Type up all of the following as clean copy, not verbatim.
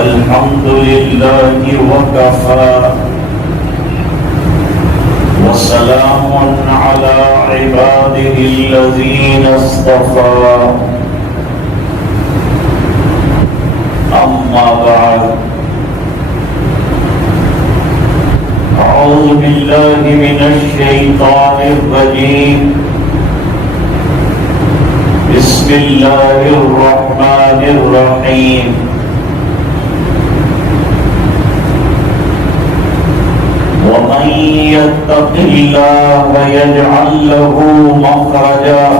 الحمد لله وكفى وسلام على عباده الذين اصطفى أما بعد أعوذ بالله من الشيطان الرجيم بسم الله الرحمن الرحيم ومن يتق الله يجعل له مخرجا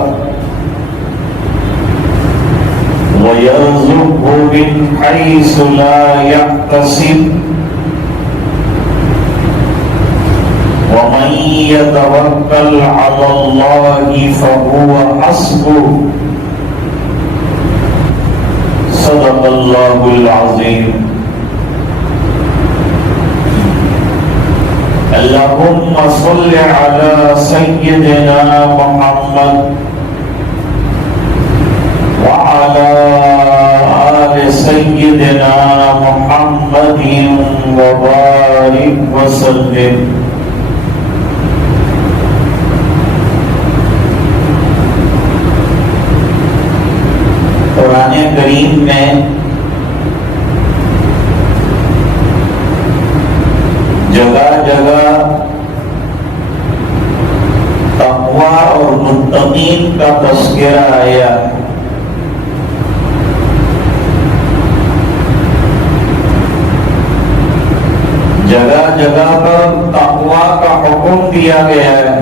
ويرزقه من حيث لا يحتسب ومن يتوكل على الله فهو حسبه صدق الله العظيم اللهم صل على سيدنا محمد وعلى آل سيدنا محمد وبارك وسلم. قرآن کریم میں جگہ جگہ تقویٰ اور متقین کا تذکرہ آیا. جگہ جگہ پر تقویٰ کا حکم دیا گیا ہے.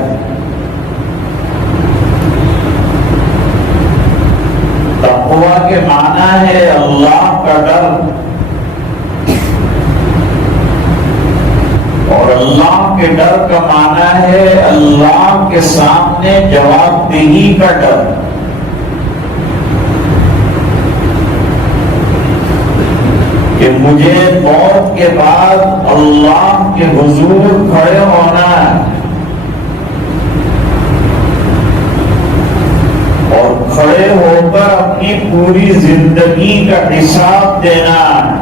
تقویٰ کے معنی ہے اللہ کا ڈر، اور اللہ کے ڈر کا معنی ہے اللہ کے سامنے جواب دہی کا ڈر. کہ مجھے موت کے بعد اللہ کے حضور کھڑے ہونا ہے اور کھڑے ہو کر اپنی پوری زندگی کا حساب دینا ہے.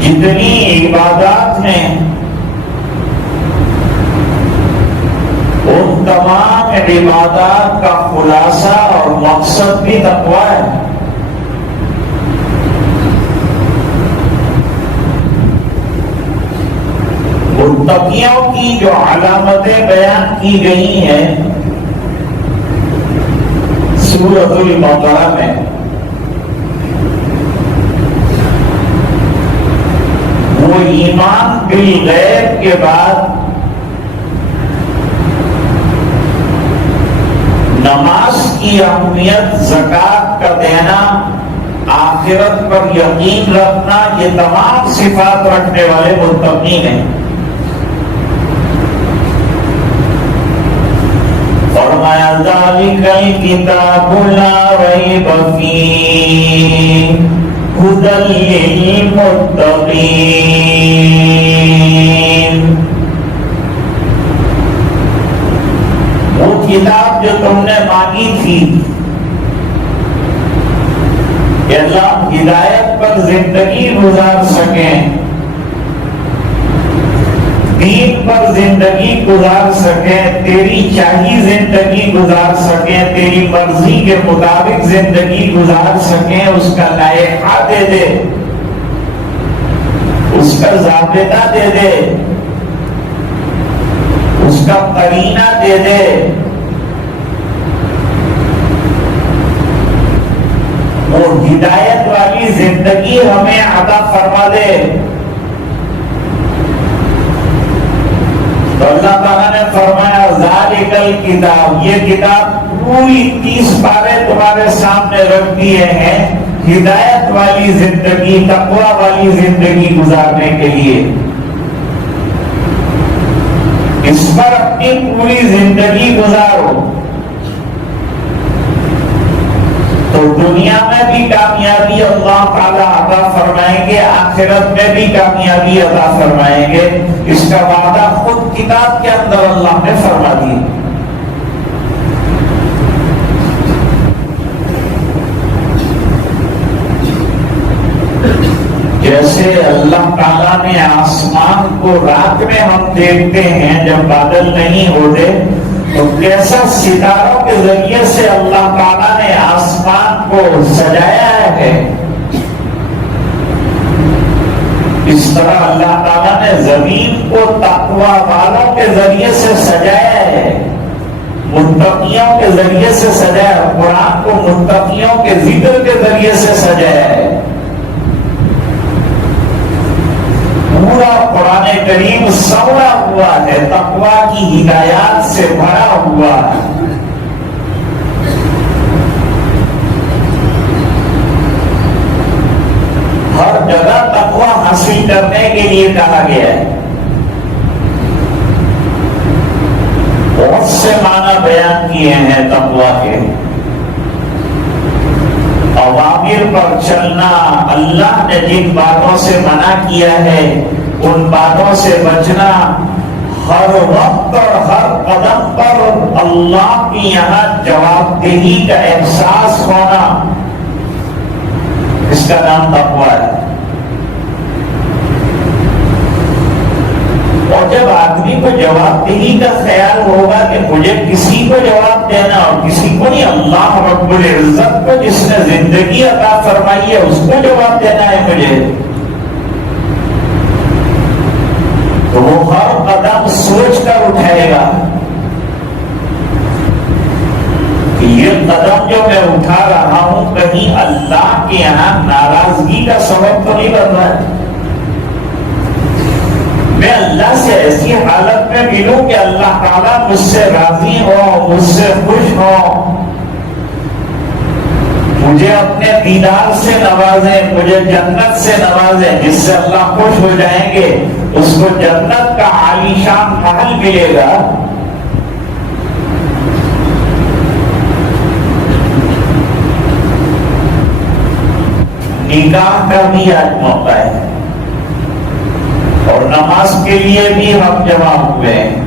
جتنی عبادات ہیں ان تمام عبادات کا خلاصہ اور مقصد بھی تقویٰ ہے. متقیوں کی جو علامتیں بیان کی گئی ہیں سورۃ البقرہ میں، وہ ایمان بالغیب کے بعد نماز کی اہمیت، زکوٰۃ کا دینا، آخرت پر یقین رکھنا، یہ تمام صفات رکھنے والے متقین ہیں. فرمایا ذالک الکتاب لا ریب فیہ ہدی للمتقین. وہ کتاب جو تم نے مانگی تھی کہ اللہ ہدایت پر زندگی گزار سکیں، دین پر زندگی گزار سکیں، تیری چاہی زندگی گزار سکیں، تیری مرضی کے مطابق زندگی گزار سکیں، اس کا لائحہ دے دے، اس کا ضابطہ دے دے، اس کا قرینہ دے دے. اور ہدایت والی زندگی ہمیں عطا فرما دے. تو اللہ تعالیٰ نے فرمایا ذالک الکتاب، یہ کتاب پوری 30 پارے تمہارے سامنے رکھ دیے ہیں ہدایت والی زندگی، تقویٰ والی زندگی گزارنے کے لیے. اس پر اپنی پوری زندگی گزارو. تو دنیا میں بھی کامیابی اللہ تعالیٰ عطا فرمائیں گے، آخرت میں بھی کامیابی عطا فرمائیں گے۔ اس کا وعدہ خود کتاب کے اندر اللہ نے فرما دیا۔ جیسے اللہ تعالیٰ نے آسمان کو رات میں ہم دیکھتے ہیں جب بادل نہیں ہوتے، تو کیسا ستاروں کے ذریعے سے اللہ تعالیٰ نے آسمان کو سجایا ہے، اس طرح اللہ تعالیٰ نے زمین کو تقوی والوں کے ذریعے سے سجایا ہے، متقیوں کے ذریعے سے سجایا، قرآن کو متقیوں کے ذکر کے ذریعے سے سجایا ہے۔ پورا قرآن کریم سوڑا ہوا ہے، تقوی کی ہدایات سے بھرا ہوا ہے۔ ہر جگہ تقوی حاصل کرنے کے لیے کہا گیا ہے۔ بہت سے معنی بیان کیے ہیں تقوی کے۔ اوامر پر چلنا، اللہ نے جن باتوں سے منع کیا ہے ان باتوں سے بچنا، ہر وقت اور ہر قدم پر اللہ کی یہاں جواب دہی کا احساس ہونا، اس کا نام تقوی ہے۔ اور جب آدمی کو جواب دہی کا خیال ہوگا کہ مجھے کسی کو جواب دینا اور کسی کو نہیں، اللہ رب العزت کو جس نے زندگی عطا فرمائی ہے اس کو جواب دینا ہے مجھے، تو وہ ہر قدم سوچ کر اٹھائے گا کہ یہ قدم جو میں اٹھا رہا ہوں کہیں اللہ کے یہاں ناراضگی کا سبب تو نہیں بن رہا ہے، میں اللہ سے ایسی حالت میں ملوں کہ اللہ تعالیٰ مجھ سے راضی ہو، مجھ سے خوش ہو، مجھے اپنے دیدار سے نوازیں، مجھے جنت سے نوازیں، جس سے اللہ خوش ہو جائیں گے، اس کو جنت کا عالیشان محل ملے گا۔ نکاح کا بھی آج موقع ہے اور نماز کے لیے بھی ہم جمع ہوئے ہیں۔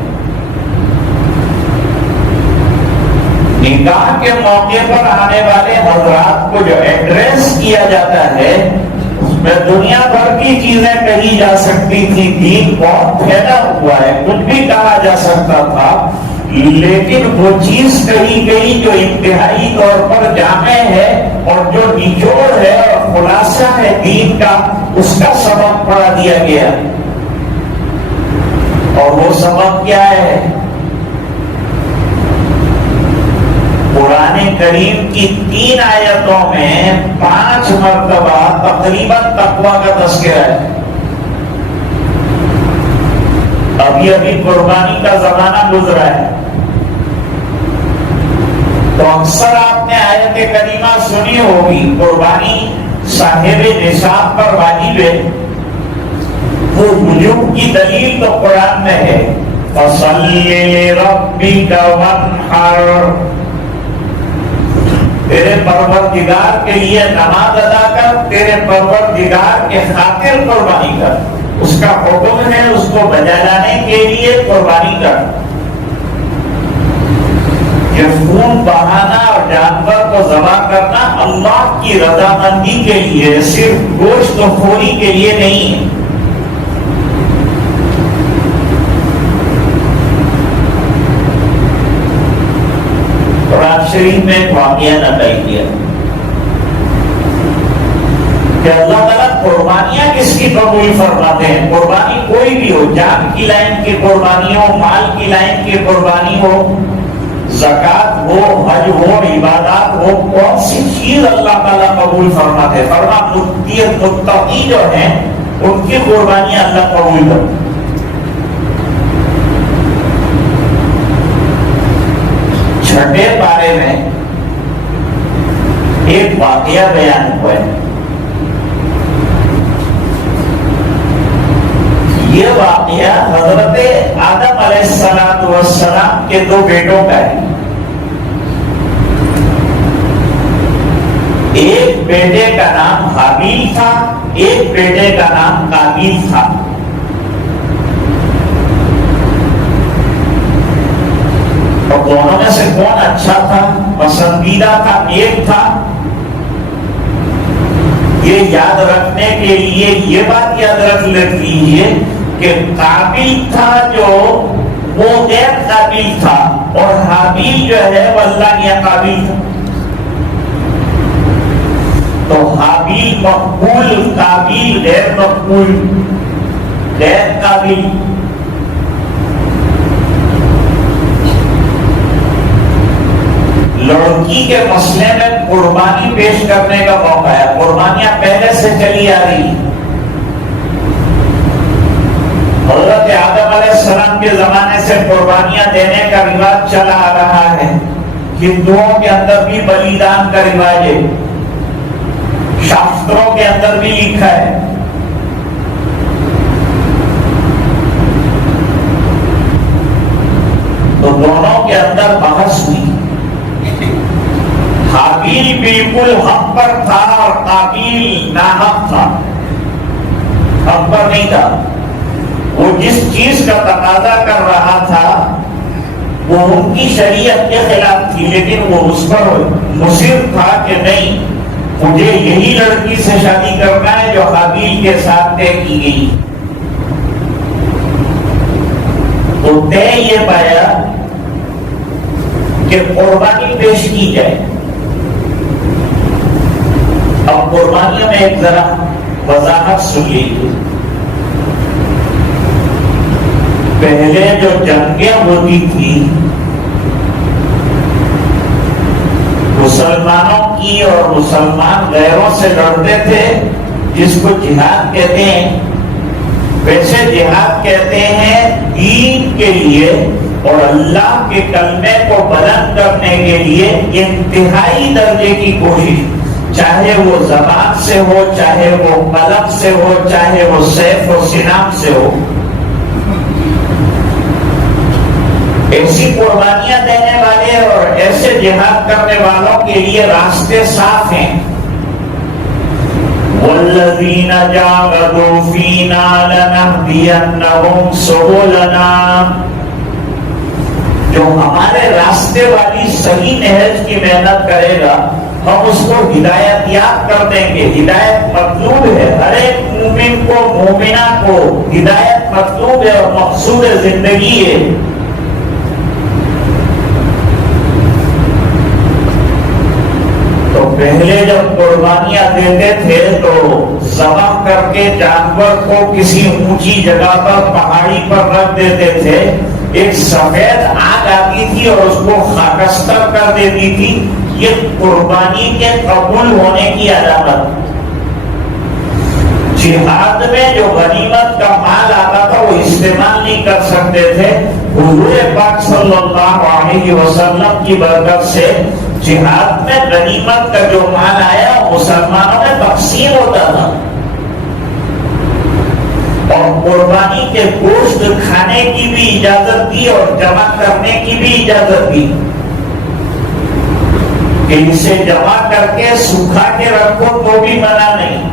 نکاح کے موقع پر آنے والے حضرات کو جو ایڈریس کیا جاتا ہے اس میں دنیا بھر کی چیزیں کہی جا سکتی تھی، دین بہت پھیلا ہوا ہے، کچھ بھی کہا جا سکتا تھا، لیکن وہ چیز کہی گئی جو انتہائی طور پر جامع ہے اور جو نچوڑ ہے اور خلاصہ ہے دین کا، اس کا سبق پڑھا دیا گیا۔ اور وہ سبق کیا ہے؟ قرآن کریم کی 3 آیتوں میں 5 مرتبہ تقریباً تقویٰ کا تذکرہ ہے۔ ابھی قربانی کا زمانہ گزرا ہے، تو اکثر آپ نے آیت کریمہ سنی ہوگی، قربانی صاحب نصاب پر واجب ہے۔ وہ وجوب کی دلیل تو قرآن میں ہے، فَصَلِّ لِرَبِّكَ وَانْحَرْ، تیرے پروردگار کے لیے نماز ادا کر، تیرے پروردگار کے خاطر قربانی کر، اس کا حکم ہے اس کو بجا لانے کے لیے قربانی کر۔ یہ خون بہانا اور جانور کو ذبح کرنا اللہ کی رضامندی کے لیے، صرف گوشت و خوری کے لیے نہیں ہے۔ قرآن شریف میں ایک واقعہ نقل کیا کہ اللہ تعالیٰ قربانیاں کس کی قبول فرماتے ہیں؟ قربانی کوئی بھی ہو، جان کی لائن کی قربانی ہو، مال کی لائن کی قربانی ہو، زکات ہو، حج ہو، عبادات ہو، کون سی چیز اللہ تعالیٰ قبول فرماتے ہیں؟ متقی جو ہیں ان کی قربانیاں اللہ قبول کرتے ہیں۔ چھٹے پارے میں ایک واقعہ بیان ہوا ہے۔ یہ واقعہ حضرت آدم علیہ السلام کے 2 بیٹوں کا ہے۔ ایک بیٹے کا نام حابیل تھا، ایک بیٹے کا نام قابیل تھا۔ اور دونوں میں سے کون اچھا تھا، پسندیدہ تھا، نیک تھا؟ یہ یاد رکھنے کے لیے یہ بات یاد رکھ لیجیے کہ قابیل تھا جو وہ غیر قابل تھا، اور حابیل جو ہے وہ اللہ کے قابل تھا۔ تو حابیل مقبول، قابیل غیر مقبول، غیر قابل۔ لڑکی کے مسئلے میں قربانی پیش کرنے کا موقع ہے، قربانیاں پہلے سے چلی آ رہی ہیں۔ حضرت آدم علیہ السلام کے زمانے سے قربانیاں دینے کا رواج چلا آ رہا ہے۔ ہندوؤں کے اندر بھی بلیدان کا رواج ہے، شاستروں کے اندر بھی لکھا ہے۔ تو دونوں کے اندر بحث ہوئی۔ حابیل بالکل حق پر تھا اور قابیل ناحق تھا، حق پر نہیں تھا۔ وہ جس چیز کا تقاضا کر رہا تھا وہ ان کی شریعت کے خلاف تھی، لیکن وہ اس پر مصر تھا کہ نہیں، مجھے یہی لڑکی سے شادی کرنا ہے جو حابیل کے ساتھ طے کی گئی۔ تو طے یہ پایا کہ قربانی پیش کی جائے۔ اب قربانیوں میں ایک ذرا وضاحت سن لیجیے۔ پہلے جو جنگیں ہوتی تھی مسلمانوں کی، اور مسلمان غیروں سے لڑتے تھے، جس کو جہاد کہتے ہیں، ویسے جہاد کہتے ہیں دین کے لیے اور اللہ کے کلمے کو بلند کرنے کے لیے انتہائی درجے کی کوشش، چاہے وہ زبان سے ہو، چاہے وہ قلم سے ہو، چاہے وہ سیف و سنام سے ہو۔ ایسی قربانیاں دینے والے اور ایسے جہاد کرنے والوں کے لیے راستے صاف ہیں۔ وَالَّذِينَ جَاهَدُوا فِينَا لَنَهْدِيَنَّهُمْ سُبُلَنَا، جو ہمارے راستے والی صحیح نہج کی محنت کرے گا ہم اس کو ہدایت یاب کر دیں گے۔ ہدایت مطلوب ہے، ہر ایک مومن کو، مومنہ کو ہدایت مطلوب ہے اور مقصود زندگی ہے۔ تو پہلے جب قربانیاں دیتے تھے تو ذبح کر کے جانور کو کسی اونچی جگہ پر، پہاڑی پر رکھ دیتے تھے، ایک سفید آگ آتی تھی اور اس کو خاکستر کر دیتی تھی۔ یہ قربانی کے قبول ہونے کی علامت۔ جہاد میں جو غنیمت کا مال آتا تھا وہ استعمال نہیں کر سکتے تھے، حضور پاک صلی اللہ علیہ وسلم کی برکت سے جہاد میں غنیمت کا جو مال آیا مسلمانوں میں تقسیم ہوتا تھا، اور قربانی کے گوشت کھانے کی بھی اجازت دی اور جمع کرنے کی بھی اجازت دی کہ اسے جمع کر کے سکھا کے رکھو تو بھی منع نہیں۔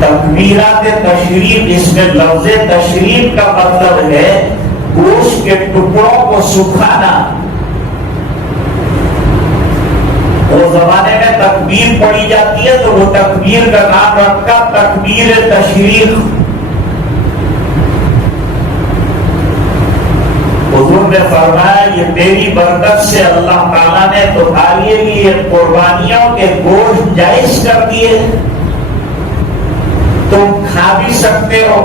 تکبیرات تشریف، اس میں لفظ تشریف کا مطلب ہے گوشت کے ٹکڑوں کو سکھانا۔ وہ زمانے میں تکبیر پڑھی جاتی ہے تو وہ تکبیر کا نام رکھا تکبیر تشریف۔ حضور نے فرمایا یہ میری برکت سے اللہ تعالیٰ نے تمہارے لیے قربانیوں کے گوشت جائز کر دیے، تم کھا بھی سکتے ہو،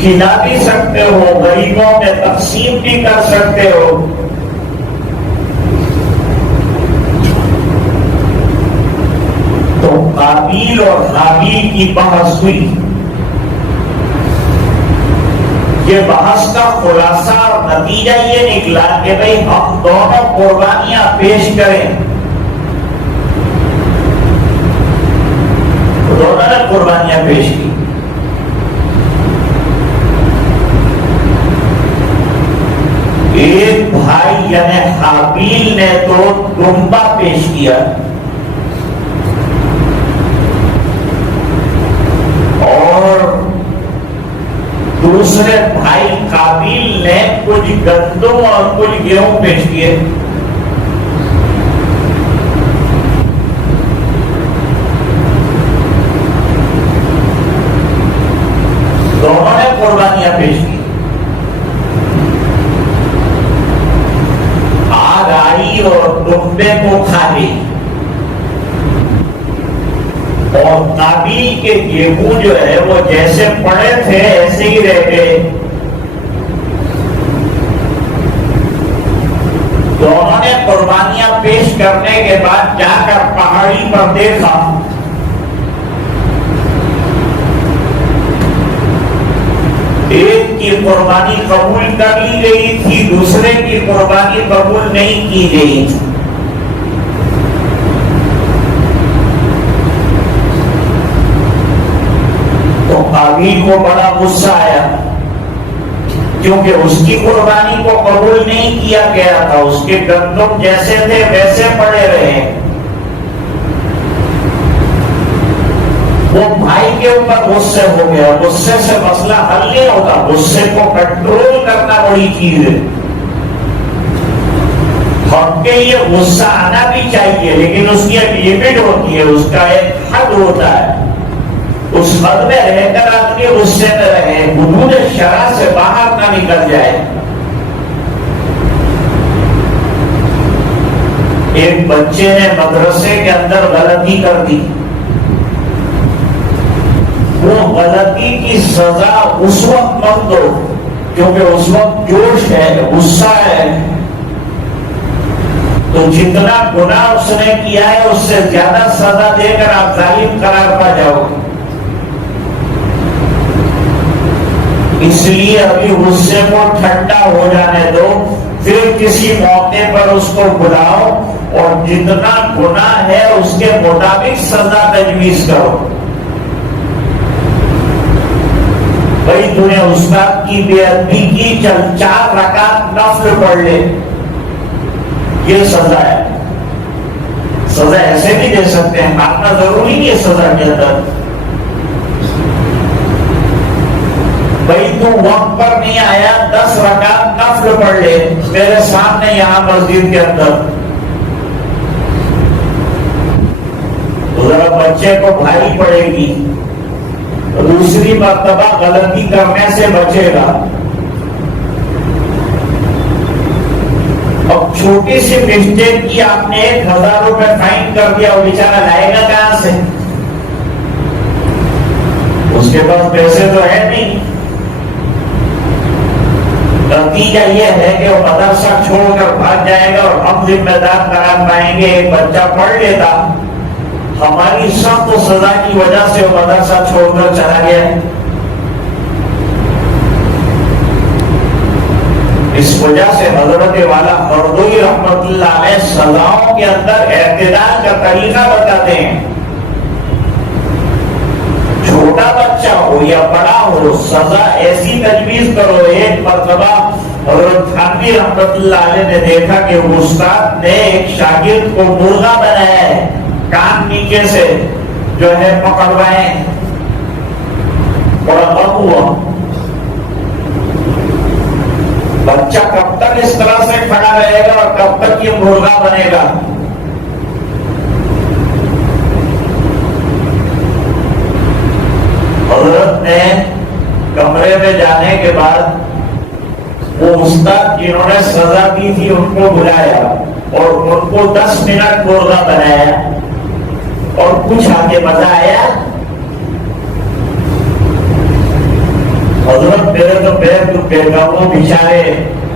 کھلا بھی سکتے ہو، غریبوں میں تقسیم بھی کر سکتے ہو۔ تو قابیل اور حابیل کی بحث ہوئی۔ یہ بحث کا خلاصہ اور نتیجہ یہ نکلا کہ بھئی ہم دونوں قربانیاں پیش کریں۔ دونوں نے قربانیاں پیش کی۔ ایک بھائی یعنی حابیل نے تو دمبا پیش کیا، دوسرے بھائی قابیل نے کچھ گندم اور کچھ گیہوں پیش کیے. دونوں نے قربانیاں پیش کی. آگ آئی اور ڈبے کو کھا لی اور قابیل کے گیہوں جو ہے وہ جیسے پڑے تھے ایسے ہی رہ گئے. دونوں نے قربانیاں پیش کرنے کے بعد جا کر پہاڑی پر دیکھا ایک کی قربانی قبول کر لی گئی تھی, دوسرے کی قربانی قبول نہیں کی گئی تھی. تو قابیل کو بڑا غصہ آیا کیونکہ اس کی قربانی کو قبول نہیں کیا گیا تھا. اس کے گندم جیسے تھے ویسے پڑے رہے. وہ بھائی کے اوپر غصے ہو گیا. غصے سے مسئلہ حل نہیں ہوتا, غصے کو کنٹرول کرنا بڑی چیز ہے. ہم کے یہ غصہ آنا بھی چاہیے لیکن اس کی ایک لمٹ ہوتی ہے, اس کا ایک حد ہوتا ہے. اس حد میں رہ کر آدمی غصے میں رہے, حدود شرع سے باہر نہ نکل جائے. ایک بچے نے مدرسے کے اندر غلطی کر دی. وہ غلطی کی سزا اس وقت مت دو کیونکہ اس وقت جوش ہے, غصہ ہے. تو جتنا گناہ اس نے کیا ہے اس سے زیادہ سزا دے کر آپ ظالم قرار پا جاؤ گے. اس لیے ابھی غصے کو ٹھنڈا ہو جانے دو, پھر کسی موقع پر اس کو بلاؤ اور جتنا گناہ ہے اس کے مطابق سزا تجویز کرو. بھائی تو نے استاد کی بے ادبی کی, چل 4 رکعت نفل پڑھ لے, یہ سزا ہے. سزا ایسے بھی دے سکتے ہیں, ماننا ضروری نہیں ہے سزا کے اندر. بھائی تو وقت پر نہیں آیا, 10 رکعت نفل پڑھ لے میرے سامنے یہاں مسجد کے اندر. تو ذرا بچے کو بھاری پڑے گی, دوسری مرتبہ غلطی کرنے سے بچے گا. اب چھوٹی سی مسٹیک کی, آپ نے 1000 روپے فائن کر دیا, وہ بیچارہ لائے گا کہاں سے؟ اس کے پاس پیسے تو ہے نہیں. نتیجہ یہ ہے کہ وہ مدرسہ چھوڑ کر بھاگ جائے گا اور ہم ذمہ دار قرار پائیں گے. ایک بچہ پڑھ لیتا, ہماری سخت سزا کی وجہ سے وہ مدرسہ چھوڑ کر چلا گیا. اس وجہ سے حضرت والا مردوی رحمت اللہ علیہ سزاؤں کے اندر اعتدال کا طریقہ بتاتے ہیں. چھوٹا بچہ ہو یا بڑا ہو, سزا ایسی تجویز کرو. ایک مرتبہ حضرت تھانوی رحمت اللہ علیہ نے دیکھا کہ استاد نے ایک شاگرد کو مرغا بنایا ہے, کان نیچے سے جو ہے پکڑوائے. بڑا غم ہوا. بچہ کب تک اس طرح سے کھڑا رہے گا اور کب تک یہ مرغا بنے گا؟ حضرت نے کمرے میں جانے کے بعد وہ استاد جنہوں نے سزا دی تھی ان کو بلایا اور ان کو 10 منٹ مرغا بنایا اور پوچھا کہ مزہ آیا؟ حضرت میرے تو پیر دکھ گئے, وہ بیچارے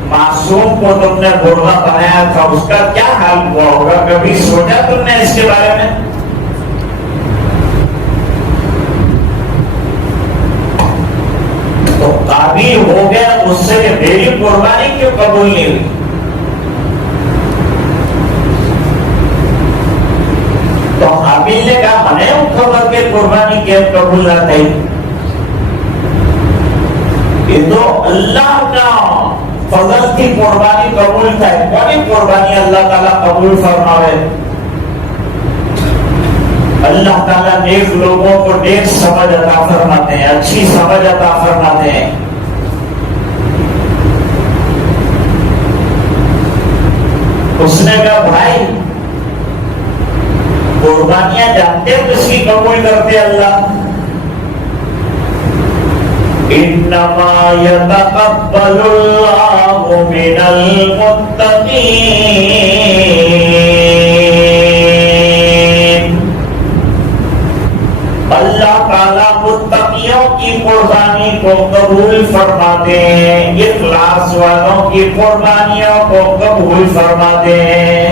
معصوم کو تم نے مرغا بنایا تھا, اس کا کیا حال ہوا ہوگا؟ کبھی سوچا تم نے اس کے بارے میں؟ تو قابل ہو گیا اس سے کہ میری قربانی کیوں قبول نہیں ہوئی؟ تو حابیل نے کہا ہمیں خبر کے قربانی کے قبول نہ تھی. یہ تو اللہ کا فضل کی قربانی قبول تھا. کون قربانی اللہ تعالیٰ قبول فرماوے؟ اللہ تعالیٰ نیک لوگوں کو نیک سمجھ عطا فرماتے ہیں, اچھی سمجھ عطا فرماتے ہیں. اس نے کہا بھائی قربانیاں جانتے ہو کس کی قبول کرتے اللہ؟ انما یتقبل اللہ من المتقین، اللہ تعالیٰ متقیوں کی قربانی کو قبول فرماتے ہیں، اخلاص والوں کی قربانیوں کو قبول فرماتے ہیں،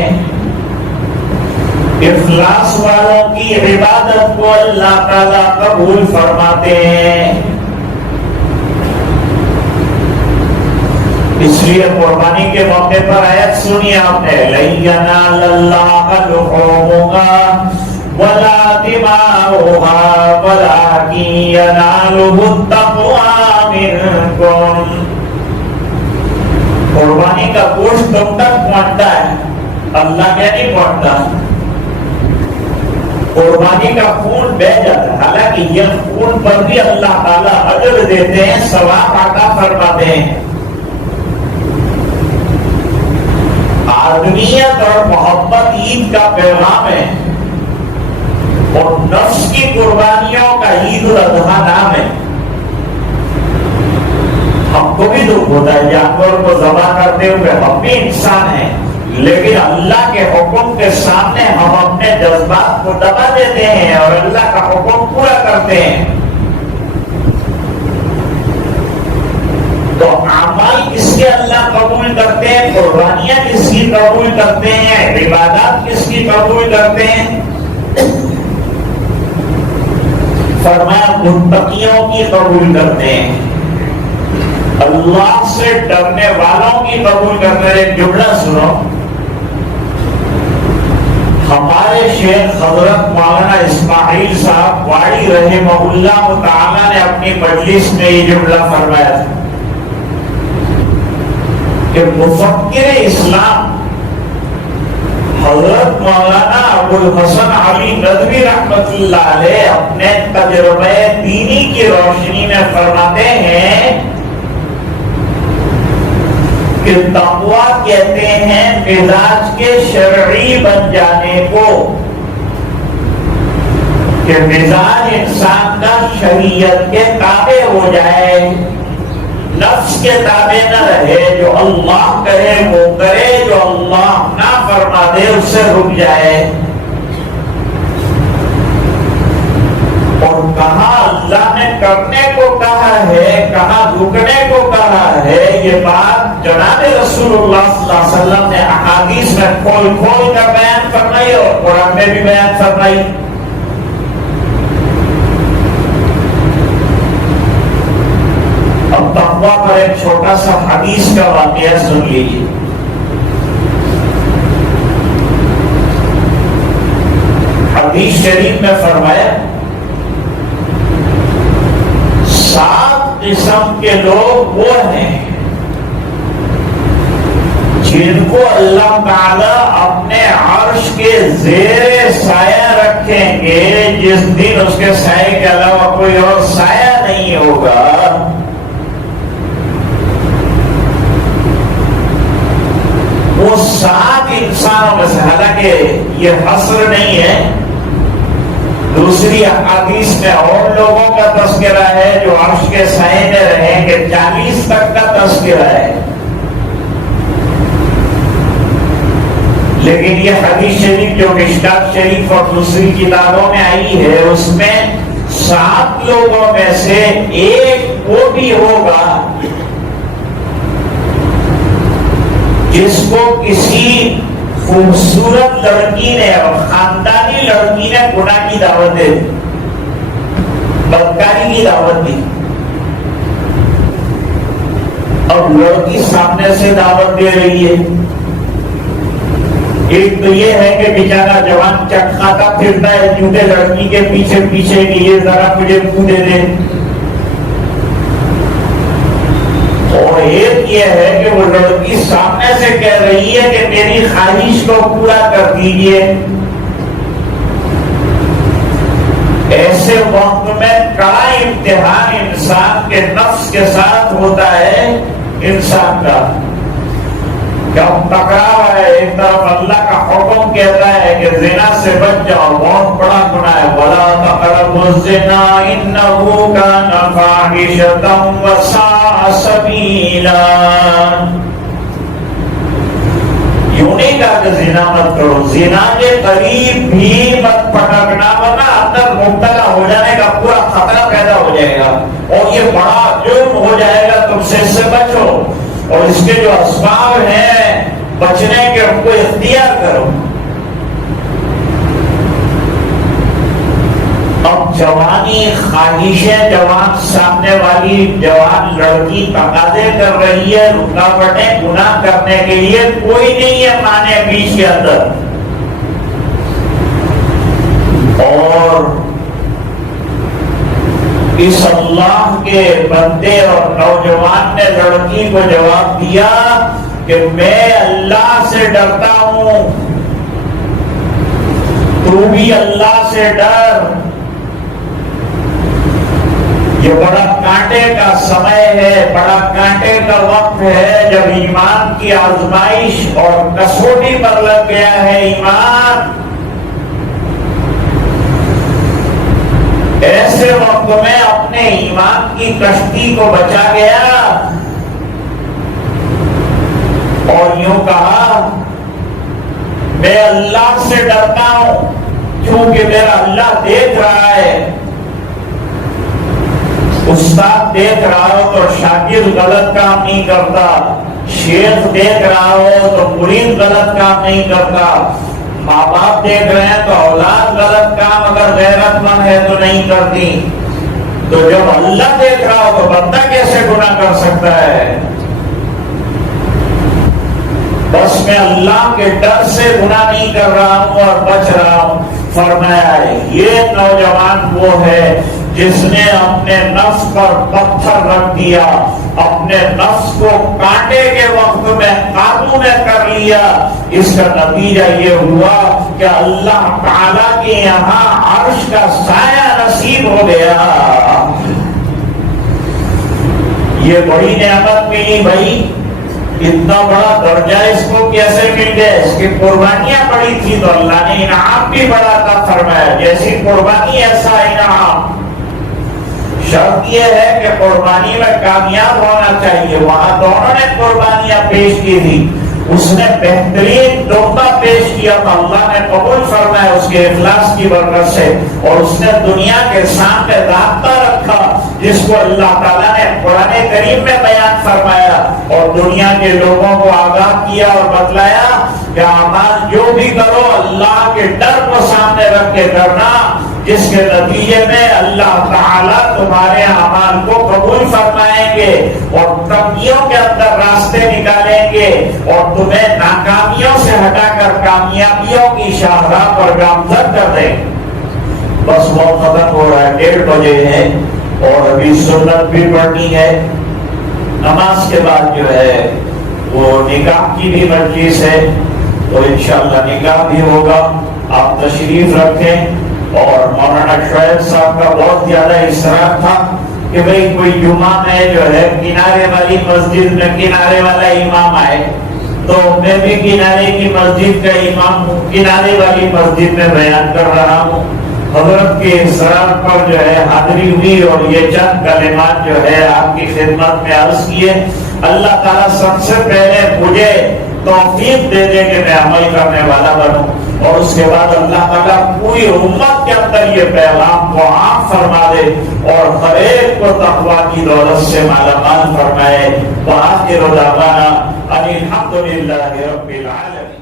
اخلاص والوں کی عبادت کو اللہ تعالیٰ قبول فرماتے ہیں۔ اس لیے قربانی کے موقع پر آیت سنی آپ نے، لَن يَنَالَ اللَّهَ لُحُومُهَا وَلَا دِمَاؤُهَا وَلَكِن يَنَالُهُ التَّقْوَىٰ مِنكُمْ۔ قربانی کا گوشت تم تک پہنچتا ہے، اللہ کیا نہیں پہنچتا؟ قربانی کا خون بہ جاتا ہے، حالانکہ یہ خون پر بھی اللہ تعالیٰ اجر دیتے ہیں، ثواب عطا فرماتے ہیں۔ آدمیت اور محبت عید کا پیغام ہے، اور نفس کی قربانیوں کا عید الاضحیٰ نام ہے۔ ہم کو بھی دکھ ہوتا ہے جانور کو ذبح کرتے ہوئے، ہم بھی انسان ہیں، لیکن اللہ کے حکم کے سامنے ہم اپنے جذبات کو دبا دیتے ہیں اور اللہ کا حکم پورا کرتے ہیں۔ تو اعمال کس کے اللہ قبول کرتے ہیں؟ قربانیاں کس کی قبول کرتے ہیں؟ عبادات کس کی قبول کرتے ہیں؟ فرمایا متقیوں کی قبول کرتے ہیں، اللہ سے ڈرنے والوں کی قبول کرتے ہیں۔ ایک جملہ سنو، ہمارے شیخ حضرت مولانا اسماعیل صاحب واڑی رحمہ اللہ تعالی نے اپنی مجلس میں یہ جملہ فرمایا تھا کہ مفکر اسلام حضرت مولانا ابوالحسن علی ندوی رحمۃ اللہ علیہ اپنے تجربہ دینی کی روشنی میں فرماتے ہیں کہ تقویٰ کہتے ہیں مزاج کے شرعی بن جانے کو، کہ مزاج انسان کا شریعت کے تابع ہو جائے، نفس کے تابع نہ رہے، جو اللہ کہے وہ کرے، جو اللہ نہ فرما دے اس سے رک جائے۔ اور کہاں اللہ نے کرنے کو کہا ہے، کہاں رکنے کو کہا ہے، یہ بات جناب رسول اللہ صلی اللہ علیہ وسلم نے احادیث میں کھول کھول کر بیان فرمائی اور قرآن میں بھی بیان فرمائی۔ اب تقویٰ پر ایک چھوٹا سا حدیث کا واقعہ سن لیجیے۔ حدیث شریف میں فرمایا 7 قسم کے لوگ وہ ہیں جن کو اللہ تعالیٰ اپنے عرش کے زیر سایہ رکھیں گے، جس دن اس کے سائے کے علاوہ کوئی اور سایہ نہیں ہوگا۔ وہ 7 انسانوں میں سے، حالانکہ یہ حصر نہیں ہے، دوسری حدیث میں اور لوگوں کا تذکرہ ہے جو عرش کے سائے میں رہیں گے، 40 تک کا تذکرہ ہے، لیکن یہ حدیث شریف جو مشکات شریف اور دوسری کتابوں میں آئی ہے اس میں 7 لوگوں میں سے ایک وہ بھی ہوگا جس کو کسی خوبصورت لڑکی نے اور خاندانی لڑکی نے گناہ کی دعوت دے دی، بدکاری کی دعوت دی۔ اب لڑکی سامنے سے دعوت دے رہی ہے، ایک تو یہ ہے کہ بیچارہ جوان چکھاتا پھرتا ہے جوتے لڑکی کے پیچھے پیچھے کہ یہ ذرا مجھے منہ دے دے، اور ایک یہ ہے کہ وہ لڑکی سامنے سے کہہ رہی ہے کہ میری خواہش کو پورا کر دیجیے۔ ایسے وقت میں کڑا امتحان انسان کے نفس کے ساتھ ہوتا ہے انسان کا، جب ٹکراو ہے، ایک طرف اللہ کا حکم کہتا ہے کہ زنا سے بچ جاؤ، بہت بڑا گناہ ہے، وَلَا تَقْرَبُوا الزِّنَا إِنَّهُ كَانَ فَاحِشَةً وَسَاءَ سَبِيلًا۔ یوں نہیں کہا کہ زنا مت کرو، زنا کے قریب بھی مت پھٹکنا، ورنہ اندر مبتلا ہو جانے کا پورا خطرہ پیدا ہو جائے گا اور یہ بڑا جرم ہو جائے گا، تم سے اس سے بچو، اور اس کے جو اسباب ہیں بچنے کے ان کو اختیار کرو۔ اب جوانی خواہشیں جوان سامنے والی جوان لڑکی تقاضے کر رہی ہے، رکاوٹیں گناہ کرنے کے لیے کوئی نہیں ہے مانے بیچ کے اندر، اور اس اللہ کے بندے اور نوجوان نے لڑکی کو جواب دیا کہ میں اللہ سے ڈرتا ہوں، تو بھی اللہ سے ڈر۔ یہ بڑا کانٹے کا سمے ہے، بڑا کانٹے کا وقت ہے، جب ایمان کی آزمائش اور کسوٹی پر لگ گیا ہے ایمان۔ ایسے وقت میں اپنے ایمان کی کشتی کو بچا گیا اور یوں کہا میں اللہ سے ڈرتا ہوں کیونکہ میرا اللہ دیکھ رہا ہے۔ استاد دیکھ رہا ہو تو شاگرد غلط کام نہیں کرتا، شیخ دیکھ رہا ہو تو مرید غلط کام نہیں کرتا، ماں باپ دیکھ رہے ہیں تو اولاد غلط کام اگر غیرت مند ہے تو نہیں کرتی، تو جب اللہ دیکھ رہا ہو تو بندہ کیسے گناہ کر سکتا ہے؟ بس میں اللہ کے ڈر سے گناہ نہیں کر رہا ہوں اور بچ رہا ہوں۔ فرمایا ہے یہ نوجوان وہ ہے جس نے اپنے نفس پر پتھر رکھ دیا، اپنے نفس کو کانٹے کے وقت میں قابو میں کر لیا۔ اس کا نتیجہ یہ ہوا کہ اللہ تعالیٰ کے یہاں عرش کا سایہ نصیب ہو گیا۔ یہ بڑی نعمت ملی بھائی، اتنا بڑا درجہ اس کو کیسے مل گیا؟ اس کی قربانیاں بڑی تھی تو اللہ نے انعام بھی بڑا تھا فرمایا، جیسی قربانی ایسا انعام۔ شرط یہ ہے کہ قربانی میں کامیاب ہونا چاہیے۔ وہاں دونوں نے قربانیاں پیش کی تھی، اس نے بہترین ڈوبا پیش کیا تو اللہ نے قبول فرمایا اس کے اخلاص کی برکت سے، اور اس نے دنیا کے سامنے رابطہ رکھا جس کو اللہ تعالیٰ نے قرآن کریم میں بیان فرمایا، اور دنیا کے لوگوں کو آگاہ کیا اور بتلایا کہ اعمال جو بھی کرو اللہ کے ڈر کو سامنے رکھ کے کرنا، جس کے نتیجے میں اللہ تعالیٰ تمہارے اعمال کو قبول فرمائیں گے اور تنگیوں کے اندر راستے نکالیں گے اور تمہیں ناکامیوں سے ہٹا کر کامیابیوں کی شاہراہ پر گامزن کر دیں۔ بس وہ ختم ہو رہا ہے، 1:30 بجے ہے اور ابھی سنت بھی پڑھنی ہے۔ نماز کے بعد جو ہے وہ نکاح کی بھی مجلس ہے، تو انشاءاللہ نکاح بھی ہوگا، آپ تشریف رکھیں۔ اور مولانا شعیب صاحب کا بہت زیادہ اصرار تھا کہ بھئی کوئی جمعہ میں جو ہے کنارے والی مسجد میں کنارے والا امام آئے، تو میں بھی کنارے کی مسجد کا امام ہوں، کنارے والی مسجد میں بیان کر رہا ہوں۔ حضرت کے اصرار پر جو ہے حاضری ہوئی اور یہ چند کلمات جو ہے آپ کی خدمت میں عرض کیے۔ اللہ تعالیٰ سب سے پہلے مجھے توفیق دے دے کہ میں عمل کرنے والا بنوں، اور اس کے بعد اللہ تعالیٰ پوری امت کے اندر یہ پیغام کو عام فرما دے اور ہر ایک کو تقویٰ کی دولت سے مالا مال فرمائے۔ وآخر دعوانا ان الحمد للہ رب العالمین۔